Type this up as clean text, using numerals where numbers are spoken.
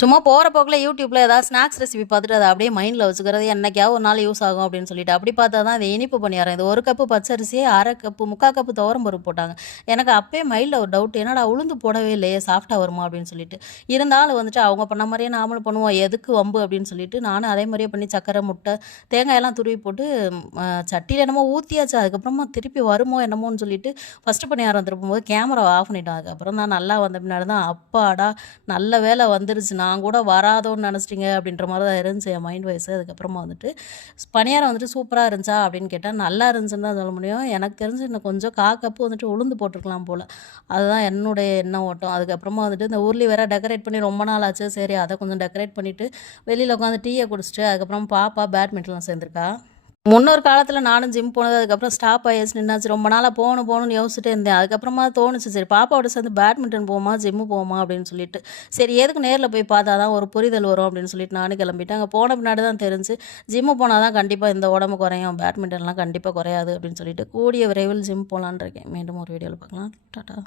சும்மா போகிற போக்கில் யூடியூப்பில் ஏதாவது ஸ்நாக்ஸ் ரெசிபி பார்த்துட்டு அதை அப்படியே மைண்டில் வச்சுக்கிறது என்னைக்காவது ஒரு நாள் யூஸ் ஆகும் அப்படின்னு சொல்லிட்டு அப்படி பார்த்தா தான் அது இனிப்பு பணியாரம். இது 1 கப்பு பச்சரிசி, 1/2 கப்பு 3/4 கப்பு துவரம் பருப்பு போட்டாங்க. எனக்கு அப்பயே மைண்டில் ஒரு டவுட், என்னடா உளுந்து போடவே இல்லையே, சாஃப்டாக வருமா அப்படின்னு சொல்லிட்டு. இருந்தாலும் வந்துட்டு அவங்க பண்ண மாதிரியே நாமளும் பண்ணுவோம், எதுக்கு வம்பு அப்படின்னு சொல்லிட்டு நானும் அதே மாதிரியே பண்ணி சக்கரை, முட்டை, தேங்காயெல்லாம் துருவி போட்டு சட்டியில் என்னமோ ஊற்றியாச்சு. அதுக்கப்புறமா திருப்பி வருமோ என்னமோன்னு சொல்லிட்டு ஃபஸ்ட்டு பணியாரம் திருப்பும்போது கேமராவை ஆஃப் பண்ணிட்டோம். அதுக்கப்புறம் தான் நல்லா வந்த பின்னாடி தான் அப்பாடா நல்ல வேலை வந்துருச்சு, நான் கூட வராதோன்னு நினச்சிட்டிங்க அப்படின்ற மாதிரி தான் இருந்துச்சு என் மைண்ட் வைஸ். அதுக்கப்புறமா வந்துட்டு பணியாரம் வந்துட்டு சூப்பராக இருந்துச்சா அப்படின்னு கேட்டால் நல்லா இருந்துச்சுன்னு தான் சொல்ல முடியும். எனக்கு தெரிஞ்சு இன்னும் கொஞ்சம் 1/4 கப்பு வந்துட்டு உளுந்து போட்டிருக்கலாம் போல். அதுதான் என்னுடைய எண்ண ஓட்டம். அதுக்கப்புறமா வந்துட்டு இந்த ஊர்லி வேற டெக்கரேட் பண்ணி ரொம்ப நாள் ஆச்சு. சரி அதை கொஞ்சம் டெக்கரேட் பண்ணிவிட்டு வெளியில் உட்காந்து டீயை குடிச்சிட்டு அதுக்கப்புறம் பாப்பா பேட்மிண்டன்லாம் சேர்ந்துருக்கா. முன்னொரு காலத்தில் நானும் ஜிம் போனது அதுக்கப்புறம் ஸ்டாப் ஆகிடுச்சு, நின்னாச்சு. ரொம்ப நாளாக போகணும்னு யோசிச்சுட்டே இருந்தேன். அதுக்கப்புறமா தோணுச்சு, சரி பாப்பாவோட சேர்ந்து பேட்மிண்டன் போவோமா ஜிம்மு போவோமா அப்படின்னு சொல்லிட்டு. சரி எதுக்கு நேரில் போய் பார்த்தா தான் ஒரு புரிதல் வரும் அப்படின்னு சொல்லிட்டு நானும் கிளம்பிட்டேன். அங்கே போன பின்னாடி தான் தெரிஞ்சு ஜிம்மு போனால் தான் கண்டிப்பாக இந்த உடம்பு குறையும், பேட்மிண்டன்லாம் கண்டிப்பாக குறையாது அப்படின்னு சொல்லிட்டு கூடிய விரைவில் ஜிம் போகலான் இருக்கேன். மீண்டும் ஒரு வீடியோவில் பார்க்கலாம். டாட்டா.